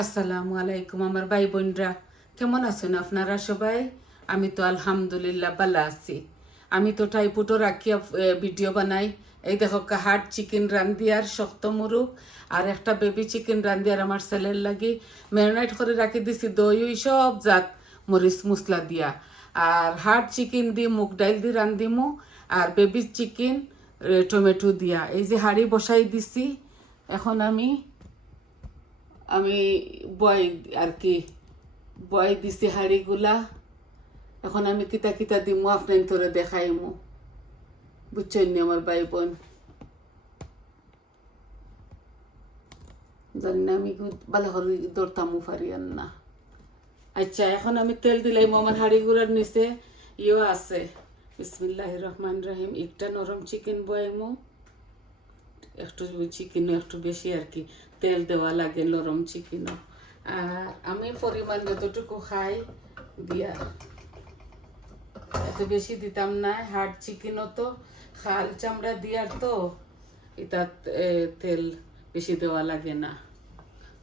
আসসালামু আলাইকুম আমার ভাই বোনরা, কেমন আছেন আপনারা সবাই? আমি তো আলহামদুলিল্লাহ ভালো আছি। আমি তো টাইপুটো রাখিয়া ভিডিও বানাই। এই দেখো হার্ড চিকেন রান্ধিয়ার শক্ত মুরুগ আর একটা বেবি চিকেন রান্ধিয়ার আমার ছেলের লাগি ম্যারিনেট করে রাখি দিছি দই সব জাত মরিচ মশলা দিয়া। আর হার্ড চিকেন দিয়ে মুগ ডাইল দিয়ে রান্ধিমু আর বেবি চিকেন টমেটো দিয়া। এই যে হাঁড়ি বসাই দিছি, এখন আমি আমি বয় আর কি বয় দিছি হাঁড়িগুলা। এখন আমি কিতা কিতা দিমু আপনার তোরে দেখাইমু, বুঝছেন নি আমার ভাই বোন? জানি না আমি ভালো করে দৌড়তামু পারিয়ান না। আচ্ছা, এখন আমি তেল দিলাইমু। আমার হাঁড়িগুলার নিচে আছে বিসমিল্লাহির রহমান রহিম। একটা নরম চিকেন বয়াইমু, একটু চিকেন একটু বেশি আর কি তেল দেওয়া লাগে নরম চিকেনও। আর আমি পরিমাণ যতটুকু খাই দিয়া এত বেশি দিতাম না। হার্ড চিকেনও তো খাল চামড়া দিয়ার তো এটা তেল বেশি দেওয়া লাগে না।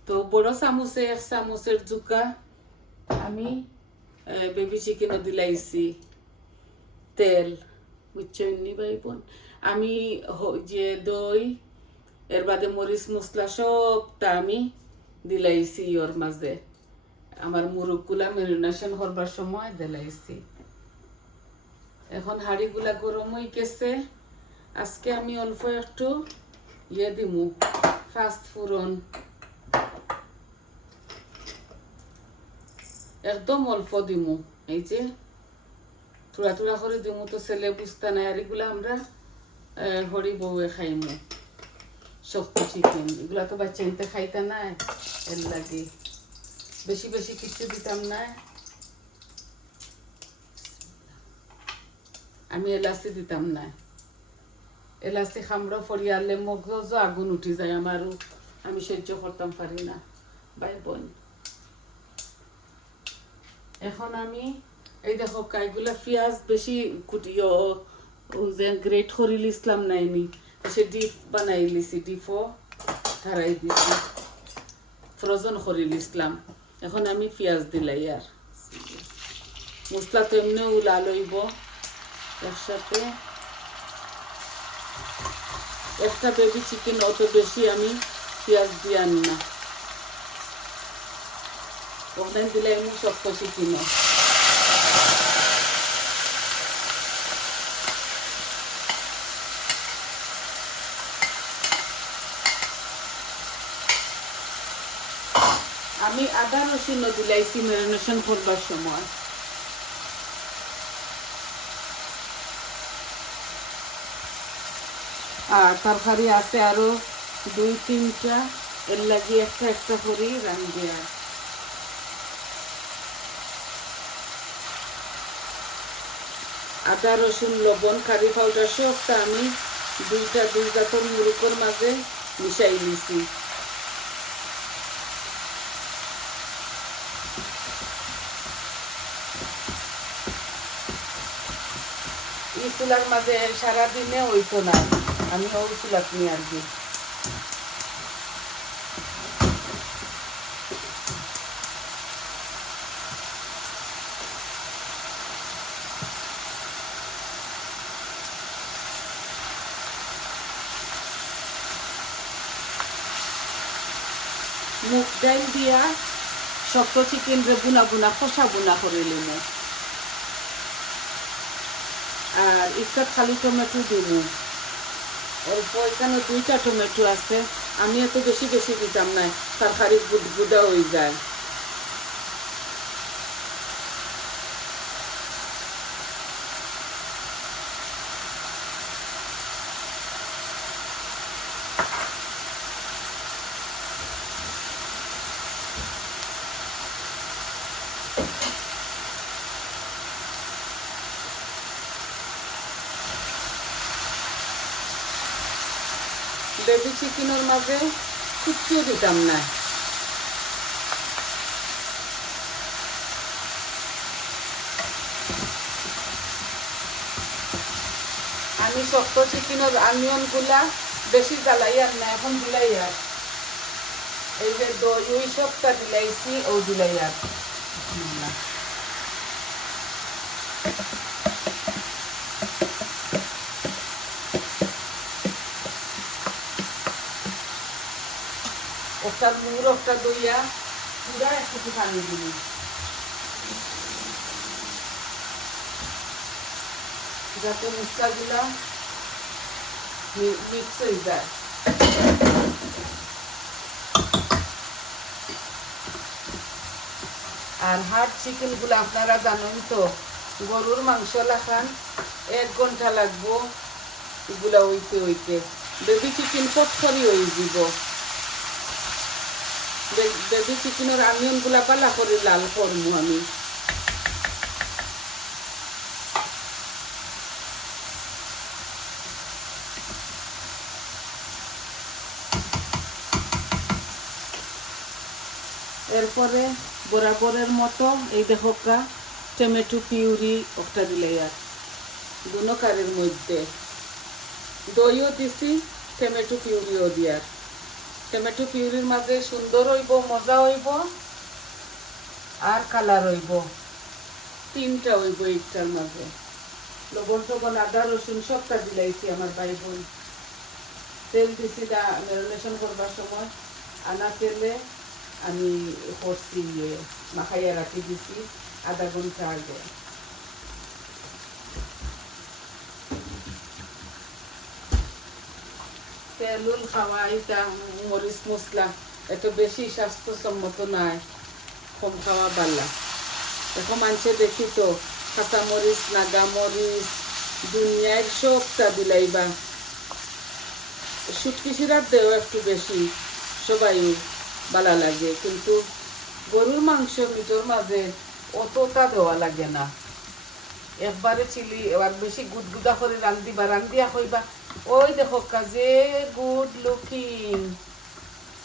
তো বড় চামচে 1 চামচের জুকা আমি বেবি চিকেনও দিলাইছি তেল, বুঝছেন নি ভাই বোন? আমি যে দই এর বাদে মরিচ মশলা সবটা আমি দিলাইছি ওর মাঝে। আমার মুরগগুলা মেরিনেশন করবার সময় দিলাইছি। এখন হাঁড়িগুলা গরম হয়ে গেছে। আজকে আমি অল্প একটু দিমু ফাস্ট ফুরন, একদম অল্প দিমু। এই যে থোড়া থোড়া করে দিমু, তো ছেলে বুঝতে নাই। আর এগুলা আমরা হরি বউয়ে খাইমু। শক্ত চিকেন এগুলা তো বাচ্চা নিতে খাইতে না, এর লাগে বেশি বেশি কিছু দিতাম না। আমি এলাচি দিতাম না। এলাচি খামড়ো ফরিয়ালে মগজ আগুন উঠি যায় আমারও, আমি সহ্য করতাম পারি না ভাই বোন। এখন আমি এই দেখো কাইগুলা পেঁয়াজ বেশি কুটিও যে গ্রেট করিল ইসলাম নাইনি, সে ডিপ বানাই লিছি, ডিপও ধারাই দিছি, ফ্রোজন করিল ইসলাম। এখন আমি পেঁয়াজ দিলাই আর মশলা তো এমনিও লাল হইব একসাথে। একটা বেবি চিকেন অত বেশি আমি পেঁয়াজ দিয়ে আনি না, ওখানে দিলে আমি শক্ত চিকেনও। আমি আদা রসুনও দিলাইছি ম্যারিনেশন করবার সময়। আর তরকারি আছে আরো 2-3টা, এর লাগি একটা একটা করে রান্ধি। আর আদা রসুন লবণ কারি পাউডার সবটা আমি দুই জাতর মুরুকর মাঝে মিশাই নিছি। এই চুলার মাঝে সারাদিনে হইতো না, আমি ওই চুলাত নিয়ে আর কি। মুগ ডাল দিয়া শক্ত চিকেন রে বুনা বুনা খসা বুনা করে নিমু। আর একটা খালি টমেটো দিব অল্প, এখানে 2টা টমেটো আছে। আমি এত বেশি বেশি দিতাম না, তরকারি গুদগুদা হয়ে যায়। বেবি চিকেনের মাঝে কিচ্ছু দিতাম না। আমি শক্ত চিকেনের অনিয়ন গুলা বেশি জ্বালাই আর না, এখন দিলাই আর এই যে দই ওই সবটা দিলাইছি ও দিলাই আর ওটার মুড় ওটা দইয়া পুরা একটু পানি দিবি যাতে মশলাগুলা মিক্স হয়ে যায়। আর হার্ড চিকেন গুলো আপনারা জানেন তো গরুর মাংস লাখান 1 ঘন্টা লাগবো এগুলা হইতে বেবি চিকেন পটকরি হয়ে যাব। বেবি চিকেনের আনিয়ন গুলা পালা করে লাল করবো আমি। এরপরে বরাবরের মতো এই দেখো টমেটো পিউরি একটা দিলে আর দুনো কারির মধ্যে দইও দিছি টমেটো পিউরিও দিয়ার। টমেটো পিউরির মাঝে সুন্দর হইব, মজা হইব আর কালার হইব, তিনটা হইব একটার মাঝে। লবণ টবণ আদা রসুন সবটা দিলাইছি আমার ভাই বোন। তেল দিছি ম্যারিনেশন করবার সময় আনা তেলে আমি করছি মাখাইয়া রাখি দিছি আধা ঘন্টা আগে। তেলুল খাওয়া এটা মরিচ মশলা এত বেশি স্বাস্থ্যসম্মত নাই, কম খাওয়া বালা। এখন মানুষে দেখি তো কাঁচা মরিচ নাগা মরিচ দুনিয়ার সবটা দিলাইবা। শুটকি সিরাপ দেও একটু বেশি, সবাই ভালো লাগে, কিন্তু গরুর মাংস মিটোর মাঝে অতটা দেওয়া লাগে না। একবারে চিলি এবার বেশি গুদগুদা করে রান্দিয়া হইবা ওই দেখো কাজে গুড লুকিং।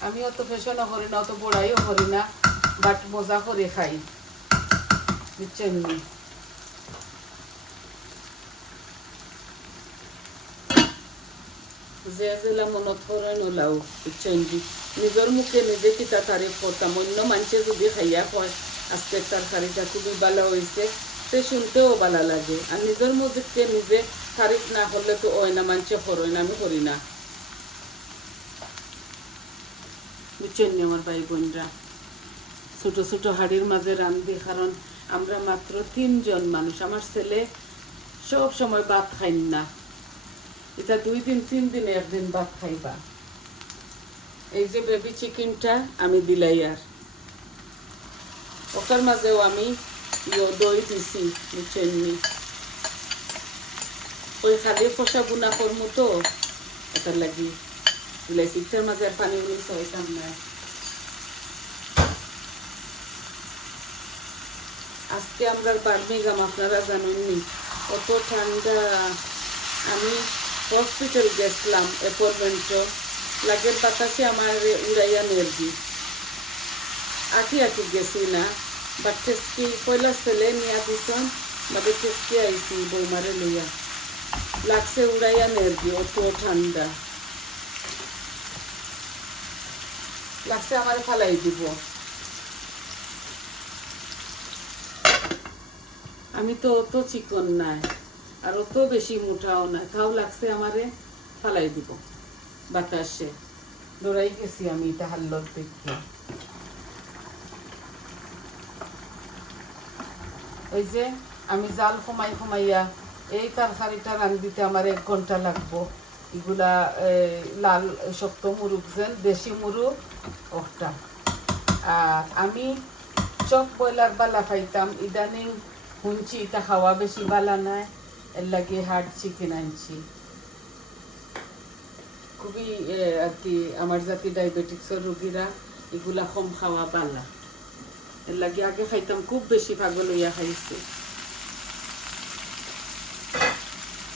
আমি অত ফ্যাশনও করি না, অত বড়াইও করি না, বাট মজা করে খাই, বুঝছেন? যে জেলা মনত করে নোলাও, বুঝছেন? নিজের মুখে নিজে কিতা তারিফ করতাম, অন্য মানুষে যদি খাইয়া কয় আজকের তরকারিটা খুবই ভালো হয়েছে, সে শুনতেও ভালো লাগে। আর নিজের মুখে নিজে তারিফ না করলে তো ওই না, মানুষে করয় না, আমি করি না, বুঝছেন আমার ভাই বোনরা? ছোট ছোট হাড়ির মাঝে রান্ধি, কারণ আমরা মাত্র 3 জন মানুষ। আমার ছেলে সব সময় ভাত খাই না, এটা 2 দিন 3 দিনে একদিন ভাত খাইবা। এই যে বেবি চিকেনটা আমি দিলাই আর ওটার মাঝেও আমি দই দিছি, বুঝছেন? ওই খালি ফসা বুনা করমু তো এটার লাগি দিলাইছি। ইটার মাঝে আর পানি উলিছে হইতাম না। আজকে আমরা বার্মিংহাম, আপনারা জানেননি অত ঠান্ডা। আমি হসপিটাল গেছিলাম অ্যাপয়েন্টমেন্টও, লাগের বাতাসে আমার উড়াইয়া নেরজি আঁকি গেছি না। বাট টেস্কি পয়লা ছেলে নিয়া দিছন বাদে টেস্কি আইসি বৌমারে লইয়া, লাগছে উড়াইয়া নেরজি, অত ঠান্ডা লাগছে আমার ফালাই দিব। আমি তো অত চিকন নাই আর অত বেশি মোটাও নাই, তাও লাগছে আমারে ফালাই দিব বাতাসে। দৌড়াই গেছি আমি এটা হাল্লর দেখে। ওই যে আমি জাল কমাইয়া এই তরকারিটা রান্ধিতে আমার 1 ঘন্টা লাগবো। এগুলা লাল শক্ত মুরুগ, যেন দেশি মুরুগ ওটা। আর আমি চক ব্রয়লার বালা খাইতাম, ইদানিং শুনছি এটা খাওয়া বেশি বালা নাই, এর লাগে হার্ড চিকেন আনছি। খুবই আর কি আমার জাতি ডায়াবেটিক্সের রোগীরা এগুলা কম খাওয়া বালা, এর লাগে আগে খাইতাম, খুব বেশি পাগল হইয়া খাইছি।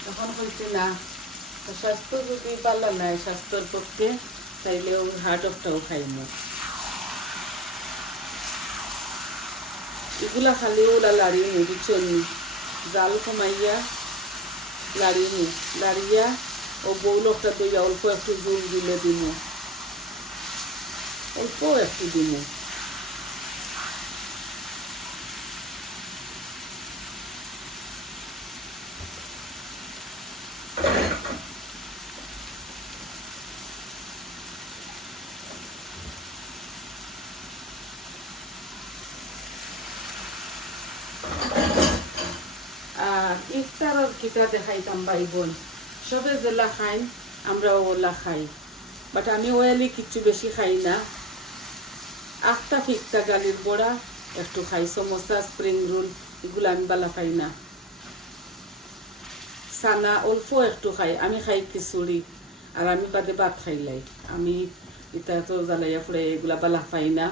তখন হইছে না, স্বাস্থ্য যদি বালা নাই স্বাস্থ্যের পক্ষে, তাইলেও হার্ট অফটাও খাইমু। এগুলা খালি ওলা লাড়িয়ে নি, বুঝছেন? জাল কমাইয়া লাড়িয়া ও বউল একটা দইয়া অল্প একটু জল দিলে দিমু। অল্প একটু দিমু। আর ইফতারর কিতা দেখাইতাম ভাই বোন, সবে যেলা খাই আমরা ওলা খাই, বাট আমি ওয়েলি কিচ্ছু বেশি খাই না। আখটা ফিকটা গালির বড়া একটু খাই, সমোসা স্প্রিং রোল এগুলো আমি বালা খাই না। সানা অল্প একটু খাই, আমি খাই খিচুড়ি আর আমি বাদে ভাত খাইলাই। আমি এটা তো জ্বালাইয়া ফুড়ে এগুলা বালা খাই না,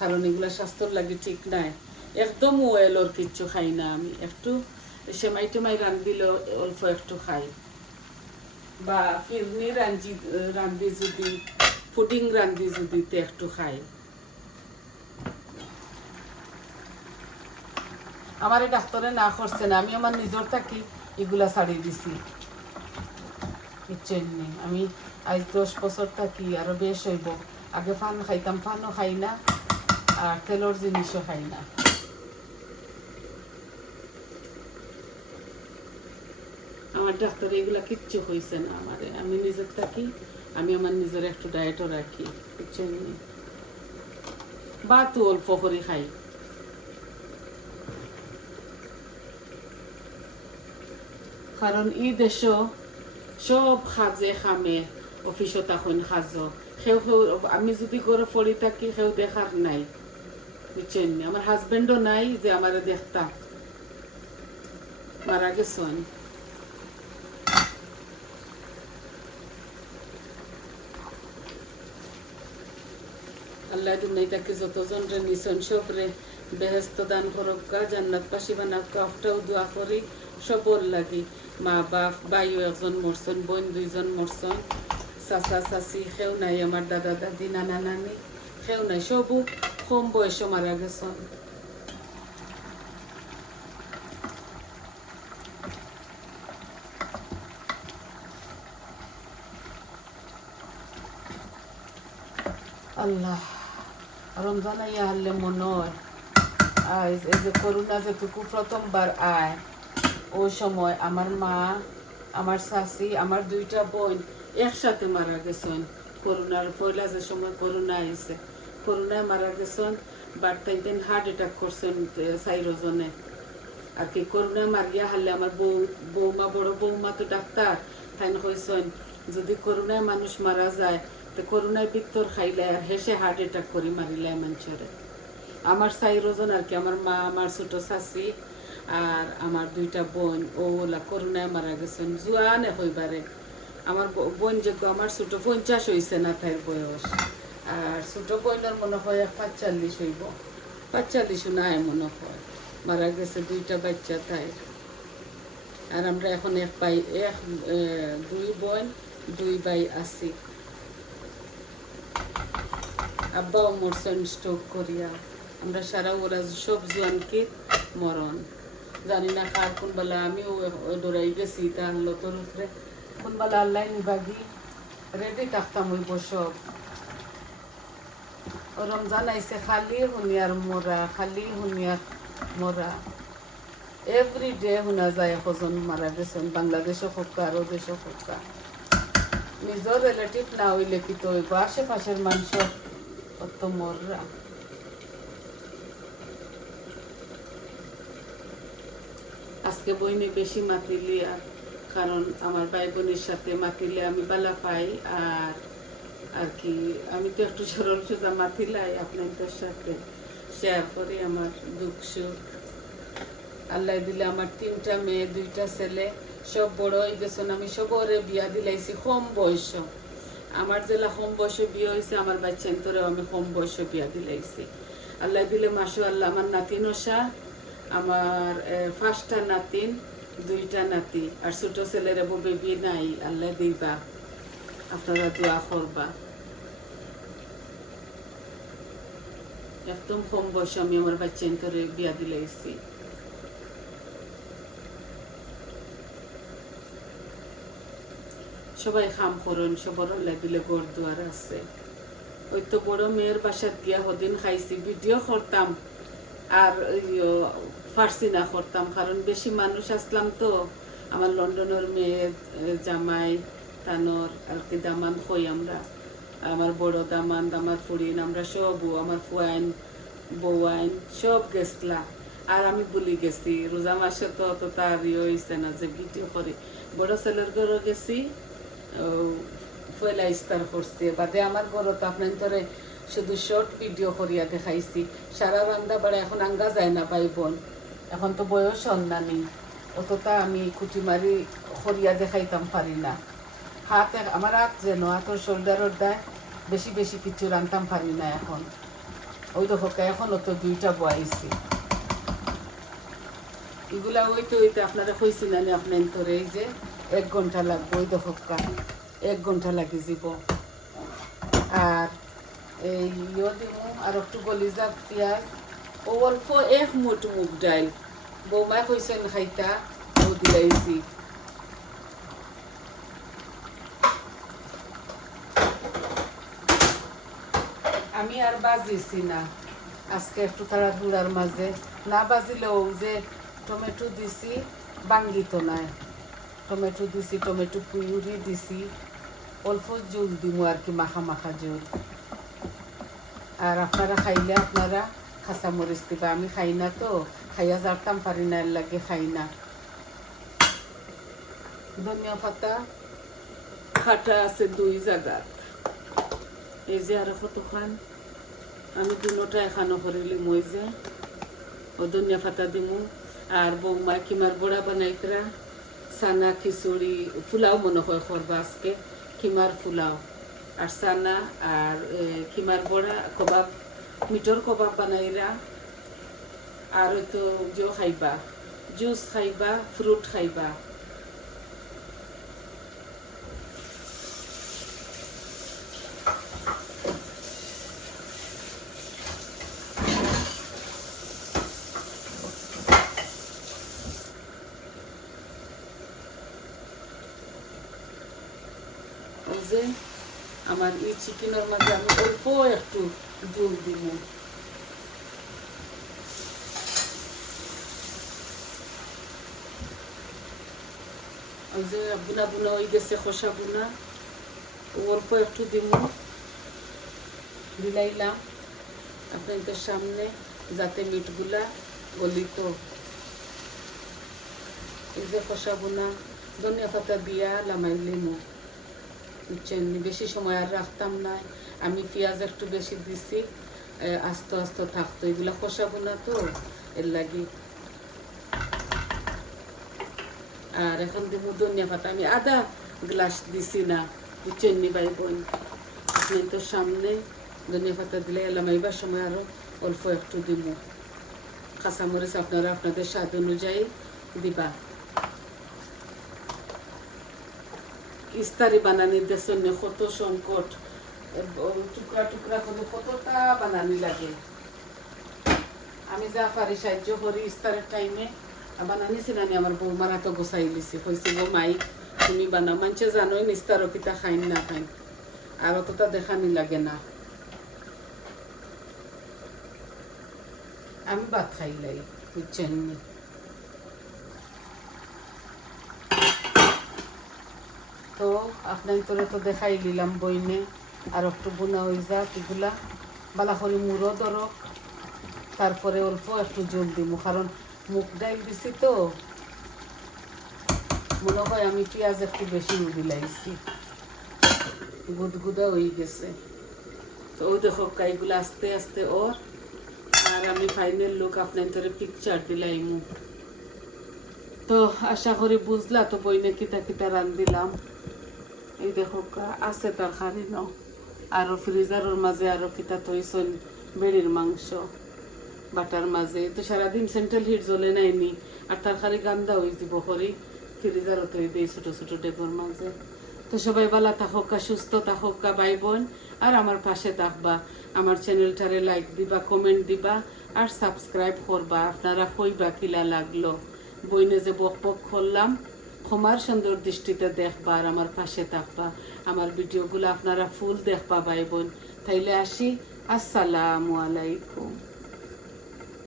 কারণ এগুলা স্বাস্থ্যর লাগে ঠিক নাই। একদম ওয়েলর কিচ্ছু খাই না আমি। একটু সেমাই টেমাই রান্ধিলেও অল্প একটু খাই, বা ফিরনি রান্ধি যদি, পুডিং রান্ধি যদি তো একটু খাই। আমার এই ডাক্তারে না করছে না, আমি আমার নিজের থাকি এগুলা ছাড়িয়ে দিছি। কিচ্ছুই নেই, আমি আজ 10 বছর থাকি, আরো বেশ হইব। আগে পান খাইতাম, পানও খাই না আর তেলর জিনিসও খাই না। আমার ডাক্তার এগুলা কিচ্ছু হয়েছে না আমারে, আমি নিজের থাকি, আমি আমার নিজের একটু ডায়েটও রাখি। কিচ্ছু নেই, ভাতও অল্প করে খাই। কারণ ই দেশ সব খাজে খামে, অফিসত এখন খাজ সেও আমি যদি ঘরে পড়ি থাকি সেও দেখার নাই, বুঝছেন? আমার হাজবেন্ডও নাই যে আমার দেখতাম, মারা গেছেন। আল্লাহ দুনিয়াটাকে যতজন রে নিছেন সবরে বেহেস্ত দান করক্কা, জান্নাত পাশি বানাক্কা। ওটাও দোয়া করি সবর লাগি। মা বাপ ভাইও একজন মরছেন, বোন 2জন মরছেন, চাচা চাচি সেও নাই, আমার দাদা দাদি নানা নানি সেও নাই, সবও কম বয়সে মারা গেছেন। আল্লাহ, রমজান আইয়া হারলে মনে হয় আজ এই যে করোনা যেটুকু প্রথমবার আয়, ওই সময় আমার মা, আমার শাশি, আমার 2টা বোন একসাথে মারা গেছেন। করোনার পয়লা যে সময় করোনা আইছে, করোনায় মারা গেছেন। বাট তাইতেন হার্ট অ্যাটাক করছেন 4 জনে আর কি। করোনায় মারিয়া হারলে আমার বৌমা, বড় বৌমা তো ডাক্তার, তাই কইছেন যদি করোনায় মানুষ মারা যায় তো করোনায় ভিতর খাইলে আর হেসে হার্ট অ্যাটাক করে মারিলে মানুষের। আমার 4 জন আর কি, আমার মা, আমার ছোট শাশি আর আমার 2টা বোন, ওলা করোনায় মারা গেছেন জুয়ানে হইবারে। আমার বোন যোগ্য, আমার ছোট 50 হয়েছে না তাই বয়স, আর ছোট বোনের মনে হয় 45 হইব, 45 নাই মনে হয়, মারা গেছে 2টা বাচ্চা তাই। আর আমরা এখন 2 বোন 2 ভাই আছি। আব্বাও মরছেন স্ট্রোক করিয়া। আমরা সারা ওরা সব জোয়ানকে মরণ, জানি না কার কোন বেলা। আমিও ডরাই গেছি তার লতর উপরে, কোন বেলা আল্লাহ নিবাগি রেডি থাকতাম হইব সব। রমজান আইসে খালি হুনিয়ার মরা, খালি হুনিয়ার মরা। এভরি ডে শুনা যায় একজন মারা গেছেন, বাংলাদেশও হোকা আরও দেশও হোকা। নিজের রিলেটিভ না হইলে কি তো হইব, আশেপাশের মানুষ অত মররা। আজকে বইনে বেশি মাতিলি, আর কারণ আমার ভাই বোনের সাথে মাতিলে আমি বালা পাই, আর আর কি আমি তো একটু সরল সোজা মাতিলাই আপনাদের সাথে শেয়ার করি আমার দুঃখ সুখ। আল্লাহ দিলে আমার 3টা মেয়ে 2টা ছেলে, সব বড় হয়ে গেছেন। আমি সবরে বিয়া দিলাইছি কম বয়স, আমার জেলা কম বয়সে বিয়ে হয়েছে, আমার বাচ্চান্তরেও আমি কম বয়সে বিয়া দিলাইছি। আল্লাহ দিলে মাশাআল্লাহ আমার নাতিন ওষা, আমার 5টা নাতিন 2টা নাতি, আর ছোট ছেলের বেবি নাই। আল্লাহ দিবা, আপনারা দোয়া করবা। একদম কম বয়সে আমি আমার বাচ্চান্তরে বিয়া দিলাইছি। সবাই খাম করুন, সবার আল্লাহ দিলে ঘর দুয়ার আছে। ওই তো বড় মেয়ের বাসাত গিয়া হদিন খাইছি, ভিডিও করতাম আর ফার্সি না করতাম, কারণ বেশি মানুষ আসলাম তো। আমার লন্ডনের মেয়ে জামাই তানোর আর কি দামান হই আমরা, আমার বড় দামান দামার ফুড়িন আমরা সব, আমার ফুয়াইন বউয়াইন সব গেছলা। আর আমি বলি গেছি রোজা মাসে তো অত তার হয়েছে না যে ভিডিও করি। বড় ছেলের ঘরে গেছি, পয়লা ইস্তার করছে, বাদে আমার ঘর তো আপনার ধরে শুধু শর্ট ভিডিও করিয়া দেখাইছি। সারা রান্না বাড়া এখন আঙ্গা যায় না ভাই বোন, এখন তো বয়স অন্যানি, অতটা আমি খুঁটি মারি করিয়া দেখাইতাম পারি না। আমার হাত যেন হাতের শোল্ডারের দায় বেশি বেশি কিছু রান্তাম পারি না এখন। ওই দেখো এখন তো 2টা বয়াইছি, এগুলা হইতে হইতে আপনারা কইছি না আপনার ধরে এই যে 1 ঘন্টা লাগবে। ওই দেখো 1 ঘন্টা লাগি যাব। আর এই দিব আর একটু গলিজা পেঁয়াজ, ও অল্প 1 মুঠ মুগ ডাল বৌমা কইছেন খাইতা, ও দিলাইছি। আমি আর বাজিছি না আজকে, একটু তারা দূরার মাঝে না বাজিলেও যে টমেটো দিছি বাঙ্গিত নাই, টমেটো দিছি, টমেটো পিউরি দিছি, অল্প জল দিব আর কি, মাখা মাখা জল। আর আপনারা খাইলে আপনারা কাঁচামরিচ দিবা, আমি খাই না তো, খাইয়া জারতাম পারি না, এর লাগে খাই না। ধনিয়া পাতা খাটা আছে 2 জায়গা, এই যে আর কতখান আমি 2টা এখানো করিলি মই যে ও ধনিয়া পাতা দিমু। আর বৌমা কিমার বড়া বানাইতরা, সানা খিচুড়ি পোলাও মনে হয় করবা আজকে, কিমার পোলাও আর সানা আর কিমার বড়া কবাব, মিটর কবাব বানাইরা। আর ওই তো খাইবা জুস খাইবা, ফ্রুট খাইবা। যে আমার এই চিকেনের মাঝে আমি অল্প একটু জল দিব, ওই যে বুনা বুনা হয়ে গেছে, খসা বুনা, অল্প একটু দিব, দিলাইলাম আপনাদের সামনে যাতে মিটগুলা গলিত। এই যে খসা বুনা ধনিয়া পাতা দিয়া লামাইলিমু, বুঝছেন, বেশি সময় আর রাখতাম না। আমি পেঁয়াজ একটু বেশি দিছি, আস্তে আস্তে থাকতো, এগুলা খসা বোনা তো এর লাগি। আর এখন দিব ধনিয়া পাতা, আমি আধা গ্লাস দিছি না, বুঝছেন নি ভাই বোন, আপনি তো সামনে ধনিয়া পাতা দিলে এলাম, এইবার সময় আরও অল্প একটু দিব। কাঁচামরিচ আপনারা আপনাদের স্বাদ অনুযায়ী দিবা। ইস্তারি বানানির দেশের কত সংকট, টুকরা টুকরা করে কতটা বানানি লাগে। আমি যা পারি সাহায্য করি ইস্তারের টাইমে বানানিছি না, আমার বৌমারা তো গোসাই লিছি, হয়েছে গো মাই তুমি বানাও, মানুষে জানোই ইস্তারও কিতা খাইন না খাইন, আর অতটা দেখানি লাগে না। আমি ভাত খাইলাই, বুঝছেন। তো আপনার তোরে তো দেখাই দিলাম বইনে, আর একটু বোনা হয়ে যাক, এগুলা বালা করে মুড়ো ধরক, তারপরে অল্প একটু জল দিব, কারণ মুগ ডাল দিছি তো মনে হয় আমি পেঁয়াজ একটু বেশি দিলাইছি, গুদগুদা হয়ে গেছে। তো ওই দেখো এগুলো আস্তে আস্তে ওর, আর আমি ফাইনাল লুক আপনার তোরে পিকচার দিলাইমু। তো আশা করি বুঝলা তো বইনে কিতা কিতা রান্ধিলাম। এই দেখো আছে তরকারি ন, আরও ফ্রিজারের মাঝে আরও কিতা থইছেন বেড়ির মাংস বাটার মাঝে, তো সারাদিন সেন্ট্রাল হিট জ্বলে নাইনি, আর তরকারি গান্দা হয়ে যাব করি ফ্রিজারও তৈ দিই ছোটো ছোটো ডেবোর মাঝে। তো সবাই ভালো থাকা, সুস্থ থাকা ভাই বোন, আর আমার পাশে থাকবা, আমার চ্যানেলটারে লাইক দিবা, কমেন্ট দিবা, আর সাবস্ক্রাইব করবা। আপনারা কইবা কিলা লাগলো, বইনে যে বক বক করলাম ক্ষমার সুন্দর দৃষ্টিতে দেখবা, আর আমার পাশে থাকবা। আমার ভিডিওগুলো আপনারা ফুল দেখবা ভাই বোন, তাইলে আসি, আসসালামু আলাইকুম।